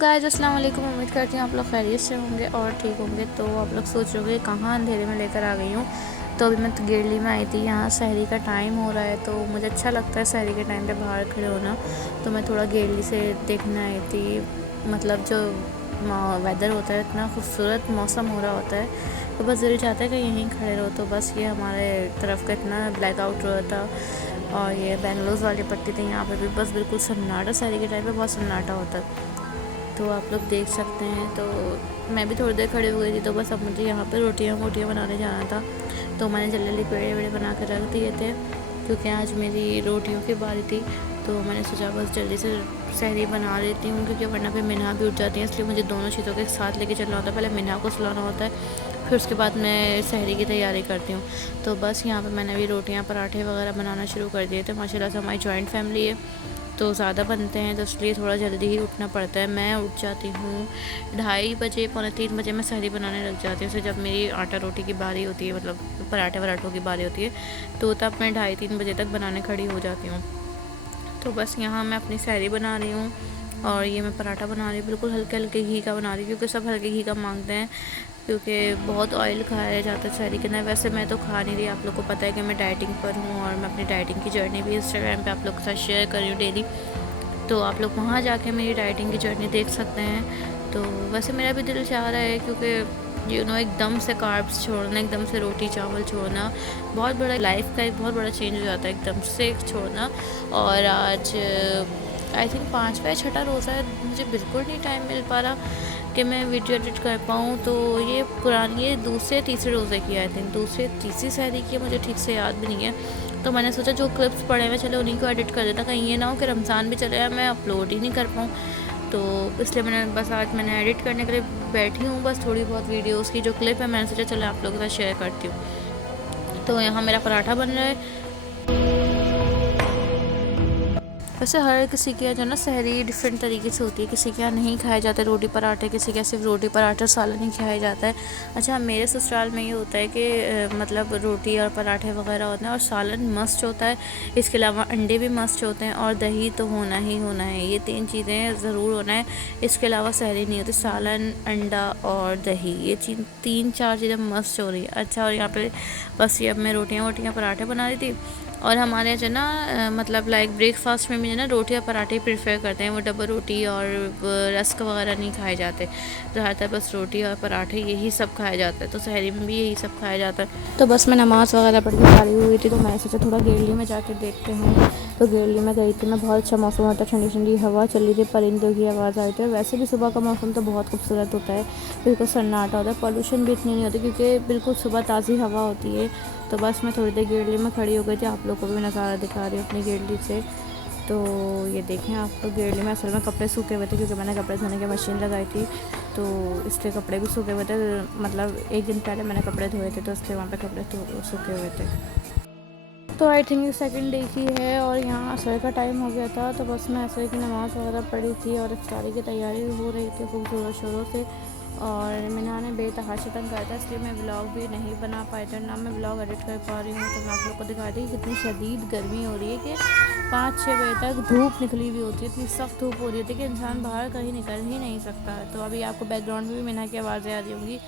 Guys अस्सलाम वालेकुम। उम्मीद करती हूँ आप लोग खैरियत से होंगे और ठीक होंगे। तो आप लोग सोच रहे होंगे कहाँ अंधेरे में लेकर आ गई हूँ। तो अभी मैं गिरली में आई थी, यहाँ सहरी का टाइम हो रहा है तो मुझे अच्छा लगता है सहरी के टाइम पे बाहर खड़े होना। तो मैं थोड़ा गिरली से देखने आई थी, मतलब जो वेदर होता है, इतना खूबसूरत मौसम हो रहा होता है तो बस दिल चाहता है कि यहीं खड़े रहो। तो बस ये हमारे तरफ का इतना ब्लैक आउट हुआ था और ये बेंगलोर वाली पट्टी थी, यहाँ पे भी बस बिल्कुल सन्नाटा, सहरी के टाइम पे बहुत सन्नाटा होता है। तो आप लोग देख सकते हैं। तो मैं भी थोड़ी देर खड़ी हो गई थी, तो बस अब मुझे यहाँ पे रोटियाँ बनाने जाना था। तो मैंने जल्दी जल्दी पेड़े वेड़े बना कर रख दिए थे क्योंकि आज मेरी रोटियों की बारी थी। तो मैंने सोचा बस जल्दी से सहरी बना लेती हूँ क्योंकि वरना फिर मिन्हा भी उठ जाती है, इसलिए मुझे दोनों चीज़ों के साथ लेके चलना होता है। पहले मिन्हा को सुलाना होता है, फिर उसके बाद मैं सहरी की तैयारी करती हूँ। तो बस यहाँ पे मैंने भी रोटियाँ पराठे वगैरह बनाना शुरू कर दिए थे। माशाल्लाह से हमारी जॉइंट फैमिली है तो ज़्यादा बनते हैं, तो इसलिए थोड़ा जल्दी ही उठना पड़ता है। मैं उठ जाती हूँ 2:30 बजे, 2:45 मैं सहरी बनाने लग जाती हूँ। जब मेरी आटा रोटी की बारी होती है, मतलब पराठे वराठों की बारी होती है, तो तब मैं 2:30-3 बजे तक बनाने खड़ी हो जाती हूँ। तो बस यहाँ मैं अपनी सहरी बना रही हूँ और ये मैं पराठा बना रही हूँ, बिल्कुल हल्के हल्के घी का बना रही हूँ क्योंकि सब हल्के घी का मांगते हैं, क्योंकि बहुत ऑयल खाया जाता है सहरी के अंदर। वैसे मैं तो खा नहीं रही, आप लोग को पता है कि मैं डाइटिंग पर हूँ और मैं अपनी डाइटिंग की जर्नी भी इंस्टाग्राम पे आप लोग के साथ शेयर कर रही हूँ डेली। तो आप लोग वहाँ जाके मेरी डाइटिंग की जर्नी देख सकते हैं। तो वैसे मेरा भी दिल चाह रहा है क्योंकि एकदम से कार्ब्स छोड़ना, एकदम से रोटी चावल छोड़ना बहुत बड़ा, लाइफ का एक बहुत बड़ा चेंज हो जाता है एकदम से छोड़ना। और आज आई थिंक 5वां या 6ठा रोज़ा है, मुझे बिल्कुल नहीं टाइम मिल पा रहा कि मैं वीडियो एडिट कर पाऊँ। तो ये पुरानी, ये दूसरे तीसरे रोज़े की, आई थिंक दूसरे तीसरी सहरी की, मुझे ठीक से याद भी नहीं है। तो मैंने सोचा जो क्लिप्स पड़े हुए चलो उन्हीं को एडिट कर देता, कहीं ये ना हो कि रमज़ान भी चले जाए मैं अपलोड ही नहीं कर पाऊँ। तो इसलिए मैंने एडिट करने के लिए बैठी हूँ। बस थोड़ी बहुत वीडियोस की जो क्लिप है मैंने सोचा चलो आप लोगों के साथ शेयर करती हूँ। तो यहाँ मेरा पराठा बन रहा है। वैसे हर किसी के जो ना सहरी डिफरेंट तरीके से होती है, किसी के यहाँ नहीं खाए जाते रोटी पराठे, किसी के यहाँ सिर्फ रोटी पराठा सालन ही खाया जाता है। अच्छा, मेरे ससुराल में ये होता है कि मतलब रोटी और पराठे वगैरह होते हैं और सालन मस्ट होता है। इसके अलावा अंडे भी मस्ट होते हैं और दही तो होना ही होना है, ये 3 चीज़ें ज़रूर होना है। इसके अलावा सहरी नहीं होती, सालन अंडा और दही, ये 3-4 चीज़ें मस्ट हो रही है। अच्छा, और यहाँ पे बस ये अब मैं रोटियाँ पराठे बना रही थी। और हमारे यहाँ जो ना मतलब लाइक ब्रेकफास्ट में भी जो ना रोटी और पराठे प्रेफर करते हैं, वो डबल रोटी और रस्क वगैरह नहीं खाए जाते, ज़्यादातर बस रोटी और पराठे यही सब खाया जाता है। तो सहरी में भी यही सब खाया जाता है। तो बस मैं नमाज़ वगैरह पढ़ के फारिग हुई थी तो मैंने सोचा थोड़ा गिरली में जाके देखते हैं। तो गिरली में गई थी मैं, बहुत अच्छा मौसम होता है, ठंडी ठंडी हवा चल रही थी, परिंदों की आवाज़ आई थी। वैसे भी सुबह का मौसम तो बहुत खूबसूरत होता है, बिल्कुल सन्नाटा होता है, पॉल्यूशन भी इतनी नहीं होती क्योंकि बिल्कुल सुबह ताज़ी हवा होती है। तो बस मैं थोड़ी देर गिरली में खड़ी हो गई थी, आप लोग को भी नज़ारा दिखा रही हूँ अपनी गिरली से। तो ये देखें आप लोग, गिरली में असल में कपड़े सूखे हुए थे क्योंकि मैंने कपड़े धोने की मशीन लगाई थी, तो इसलिए कपड़े भी सूखे हुए थे। मतलब एक दिन पहले मैंने कपड़े धोए थे तो इसलिए वहाँ पे कपड़े सूखे हुए थे। तो आई थिंक ये सेकंड डे की है और यहाँ असर का टाइम हो गया था, तो बस मैं असर की नमाज़ वगैरह पढ़ी थी और इफ्तारी की तैयारी भी हो रही थी खूब ज़ोरों शोरों से। और मैंने बेतहाशा तंग करा था, इसलिए मैं व्लॉग भी नहीं बना पाई थी, ना मैं व्लॉग एडिट कर पा रही हूँ। तो मैं आप लोग को दिखा दी कितनी शदीद गर्मी हो रही है कि 5-6 बजे तक धूप निकली हुई होती है, इतनी सख्त धूप हो रही होती है कि इंसान बाहर कहीं निकल ही नहीं सकता। तो अभी आपको बैकग्राउंड में भी मिन्हा की आवाज़ें आ रही होंगी।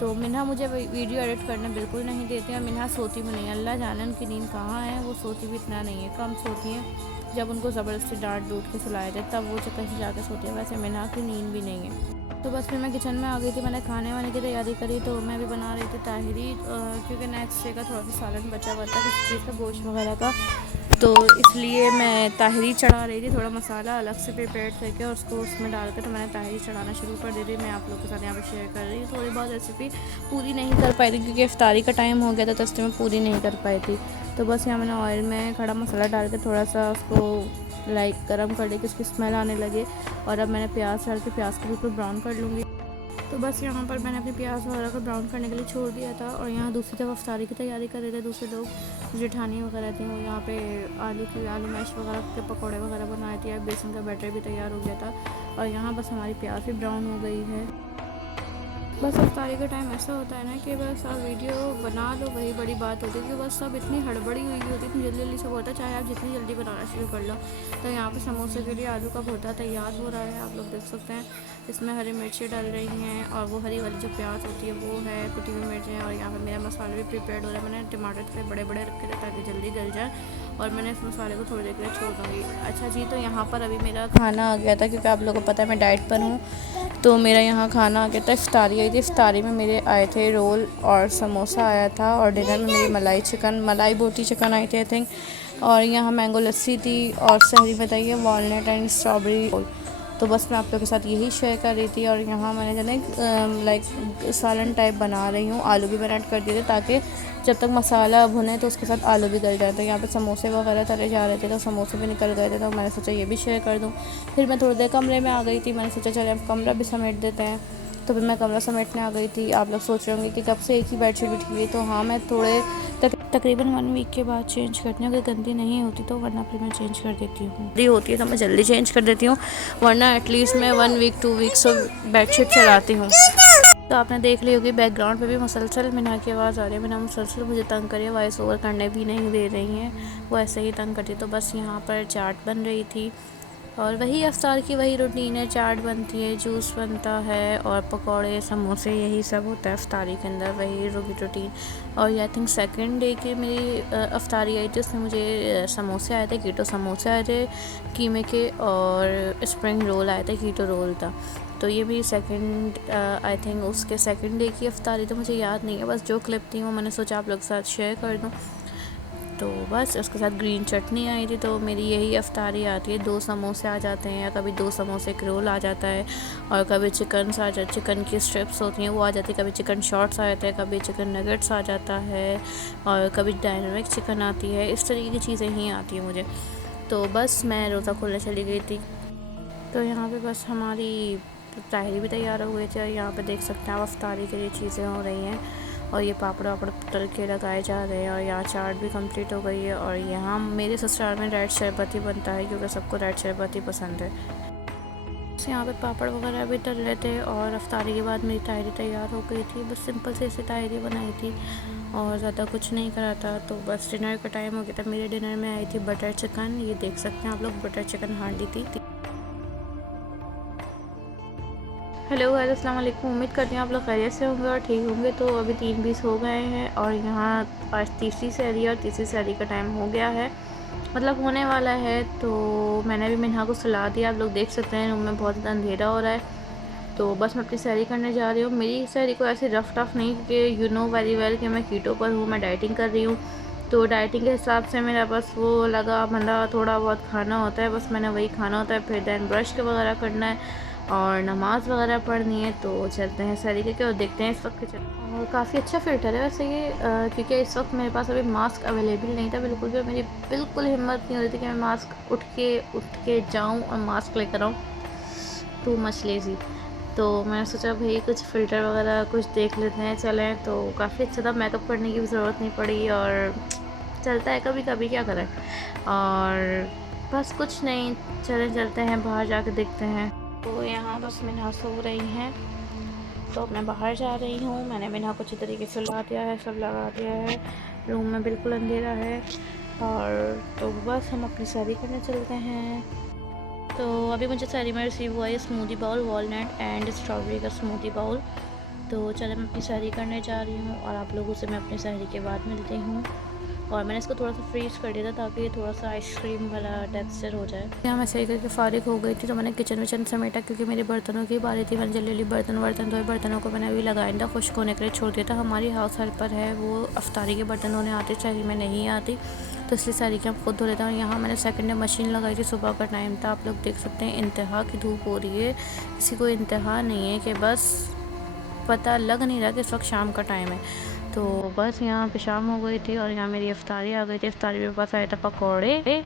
तो मिन्हा मुझे वीडियो एडिट करना बिल्कुल नहीं देती और मिन्हा सोती भी नहीं, अल्लाह जाने उनकी नींद कहाँ है, वो सोती भी इतना नहीं है, कम सोती हैं। जब उनको ज़बरदस्ती डांट डूट के सुलाया जाए तब वो कहीं जाकर सोती है, वैसे मिन्हा की नींद भी नहीं है। तो बस फिर मैं किचन में आ गई थी, मैंने खाने वाने की तैयारी करी। तो मैं भी बना रही थी ताहिरी, क्योंकि नेक्स्ट डे का थोड़ा सा सालन बचा हुआ था किसी चीज़ का, गोश्त वगैरह का, तो इसलिए मैं ताहिरी चढ़ा रही थी। थोड़ा मसाला अलग से प्रिपेयर करके और उसको उसमें डाल कर तो मैंने ताहिरी चढ़ाना शुरू कर दी थी। मैं आप लोग के साथ यहाँ पे शेयर कर रही हूँ, थोड़ी बहुत रेसिपी पूरी नहीं कर पाई थी क्योंकि इफ्तारी का टाइम हो गया था तो इसलिए मैं पूरी नहीं कर पाई थी। तो बस यहाँ मैंने ऑयल में खड़ा मसाला डाल के थोड़ा सा उसको लाइक गर्म कर ली कि उसकी स्मेल आने लगे। और अब मैंने प्याज डाल के प्याज को बिल्कुल ब्राउन कर लूँगी। तो बस यहाँ पर मैंने अपनी प्याज वगैरह को ब्राउन करने के लिए छोड़ दिया था और यहाँ दूसरी तरफ इफ्तारी की तैयारी कर रहे थे दूसरे लोग, जेठानी वगैरह थी, वो यहाँ पे आलू मैश वगैरह के पकौड़े वगैरह बनाए थे, बेसन का बैटर भी तैयार हो गया था। और यहाँ बस हमारी प्याज भी ब्राउन हो गई है। बस अफ्तारी का टाइम ऐसा होता है ना कि बस आप वीडियो बना लो, वही बड़ी बात होती है कि बस सब इतनी हड़बड़ी हुई होती है, इतनी जल्दी जल्दी सब होता है, चाहे आप जितनी जल्दी बनाना शुरू कर लो। तो यहाँ पे समोसे के लिए आलू का भुर्ता तैयार हो रहा है, आप लोग देख सकते हैं। इसमें हरी मिर्ची डल रही हैं और वो हरी वाली जो प्याज होती है वो है, कुटी हुई मिर्चें, और यहाँ पर मेरा मसाला भी प्रिपेयर हो रहा है। मैंने टमाटर थोड़े बड़े बड़े रखे थे ताकि जल्दी गल जाए, और मैंने इस मसाले को थोड़ी देर के लिए छोड़ दूँगी। अच्छा जी, तो यहाँ पर अभी मेरा खाना आ गया था, क्योंकि आप लोगों को पता है मैं डाइट पर हूँ। तो मेरा यहाँ खाना आ गया था, इफ्तारी आई थी। इफ्तारी में मेरे आए थे रोल और समोसा आया था, और डिनर में मेरी मलाई बोटी चिकन आई थी आई थिंक, और यहाँ मैंगो लस्सी थी, और सहरी बताइए वॉलनट एंड स्ट्रॉबेरी रोल। तो बस मैं आप लोगों के साथ यही शेयर कर रही थी। और यहाँ मैंने जाने लाइक सालन टाइप बना रही हूँ, आलू भी मैंने ऐड कर दिए थे ताकि जब तक मसाला भुने तो उसके साथ आलू भी गल जाए। तो यहाँ पे समोसे वगैरह तले जा रहे थे, तो समोसे भी निकल गए थे, तो मैंने सोचा ये भी शेयर कर दूँ। फिर मैं थोड़ी देर कमरे में आ गई थी, मैंने सोचा चले अब कमरा भी समेट देते हैं। तो फिर मैं कमरा समेटने आ गई थी। आप लोग सोच रहे होंगे कि कब से एक ही बेडशीट बिछी हुई, तो हाँ मैं तकरीबन 1 वीक के बाद चेंज करती हूँ। अगर गंदी नहीं होती तो, वरना फिर मैं चेंज कर देती हूँ। गंदी होती है तो मैं जल्दी चेंज कर देती हूँ, वरना एटलीस्ट मैं 1 वीक 2 वीक्स बेडशीट चलाती हूँ। तो आपने देख ली होगी बैकग्राउंड पे भी मुसलसल मीना की आवाज़ आ रही है। मीना मुसलसल मुझे तंग कर रही है, वॉइस ओवर करने भी नहीं दे रही हैं, वो ऐसे ही तंग करती। तो बस यहाँ पर चाट बन रही थी, और वही अफ्तार की वही रूटीन है, चाट बनती है, जूस बनता है, और पकौड़े समोसे यही सब होता है अफ्तारी के अंदर, वही रूटीन। और आई थिंक सेकंड डे की मेरी अफ्तारी आई थी, उसमें मुझे समोसे आए थे, कीटो समोसे आए थे कीमे के, और स्प्रिंग रोल आए थे, कीटो रोल था। तो ये मेरी सेकंड आई थिंक उसके सेकंड डे की अफ्तारी, तो मुझे याद नहीं है, बस जो क्लिप थी वो मैंने सोचा आप लोग के साथ शेयर कर दूँ। तो बस उसके साथ ग्रीन चटनी आई थी। तो मेरी यही अफ्तारी आती है, 2 समोसे आ जाते हैं, या कभी 2 समोसे एक रोल आ जाता है, और कभी चिकन की स्ट्रिप्स होती हैं वो आ जाती है, कभी चिकन शॉर्ट्स आ जाते हैं, कभी चिकन नगेट्स आ जाता है, और कभी डायनामिक चिकन आती है। इस तरीके की चीज़ें ही आती हैं मुझे। तो बस मैं रोज़ा खोलने चली गई थी। तो यहाँ पे बस हमारी ताहरी भी तैयार हो गई थी, और यहाँ पे देख सकते हैं आप अफ्तारी के लिए चीज़ें हो रही हैं, और ये पापड़ वापड़ तल के लगाए जा रहे हैं, और यहाँ चाट भी कंप्लीट हो गई है। और यहाँ मेरे ससुराल में रेड शरबत ही बनता है, क्योंकि सबको रेड शरबत ही पसंद है। बस यहाँ पे पापड़ वगैरह भी तल रहे थे, और अफ्तारी के बाद मेरी ताहरी तैयार हो गई थी। बस सिंपल से ऐसे ताहरी बनाई थी, और ज़्यादा कुछ नहीं करा था। तो बस डिनर का टाइम हो गया था। मेरे डिनर में आई थी बटर चिकन, ये देख सकते हैं आप लोग, बटर चिकन हांडी थी। हेलो गाइस, अस्सलाम वालेकुम। उम्मीद करती हूँ आप लोग खैरियत से होंगे और ठीक होंगे। तो अभी 3:20 हो गए हैं, और यहाँ आज तीसरी सहरी, और तीसरी सहरी का टाइम हो गया है, मतलब होने वाला है। तो मैंने भी मिन्हा को सुला दिया। आप लोग देख सकते हैं रूम में बहुत ज़्यादा अंधेरा हो रहा है। तो बस मैं अपनी सहरी करने जा रही हूँ। मेरी सहरी को ऐसे रफ टफ नहीं, क्योंकि यू नो वेरी वेल कि मैं कीटो पर हूँ, मैं डाइटिंग कर रही हूँ। तो डाइटिंग के हिसाब से मेरा बस वो लगा बंदा थोड़ा बहुत खाना होता है, बस मैंने वही खाना होता है। फिर दैन ब्रश के वगैरह करना है, और नमाज़ वगैरह पढ़नी है। तो चलते हैं सहरी के, और देखते हैं इस वक्त के और काफ़ी अच्छा फ़िल्टर है वैसे ये, क्योंकि इस वक्त मेरे पास अभी मास्क अवेलेबल नहीं था बिल्कुल भी। मेरी बिल्कुल हिम्मत नहीं हो रही थी कि मैं मास्क उठ के जाऊँ और मास्क लेकर आऊँ, टू मच लेज़ी। तो मैंने सोचा भाई कुछ फ़िल्टर वगैरह कुछ देख लेते हैं, चलें। तो काफ़ी अच्छा था, मेकअप करने की भी ज़रूरत नहीं पड़ी, और चलता है कभी कभी, क्या करें। और बस कुछ नहीं, चलते हैं बाहर जाके देखते हैं। तो यहाँ बस मिन्हा सो रही हैं, तो मैं बाहर जा रही हूँ। मैंने मिन्हा को अच्छी तरीके से लगा दिया है, सब लगा दिया है, रूम में बिल्कुल अंधेरा है। और तो बस हम अपनी सहरी करने चलते हैं। तो अभी मुझे सहरी में रिसीव हुआ है smoothie bowl, walnut and strawberry का स्मूदी बाउल। तो चले मैं अपनी सहरी करने जा रही हूँ, और आप लोगों से मैं अपनी सहरी के बाद मिलती हूँ। और मैंने इसको थोड़ा सा फ्रीज कर दिया था ताकि थोड़ा सा आइसक्रीम वाला टेक्सचर हो जाए। यहाँ मैं सही करके फ़ारिग हो गई थी, तो मैंने किचन विचन समेटा, क्योंकि मेरे बर्तनों की बारी थी। मैंने जल्दी बर्तन धोए, बर्तनों को मैंने अभी लगाइंदा खुश्क होने के लिए छोड़ दिया था। हमारी हाउस हेल्पर है, वो अफ्तारी के बर्तन धोने आती, सहरी में नहीं आती, तो इसलिए सारी के हम खुद धो लेते हैं। और यहाँ मैंने सेकंड डे मशीन लगाई थी, सुबह का टाइम था। आप लोग देख सकते हैं इंतहा की धूप हो रही है, किसी को इंतहा नहीं है, कि बस पता लग नहीं रहा कि इस वक्त शाम का टाइम है। तो बस यहाँ पे शाम हो गई थी, और यहाँ मेरी अफ्तारी आ गई थी। अफ्तारी मेरे पास आया था पकौड़े,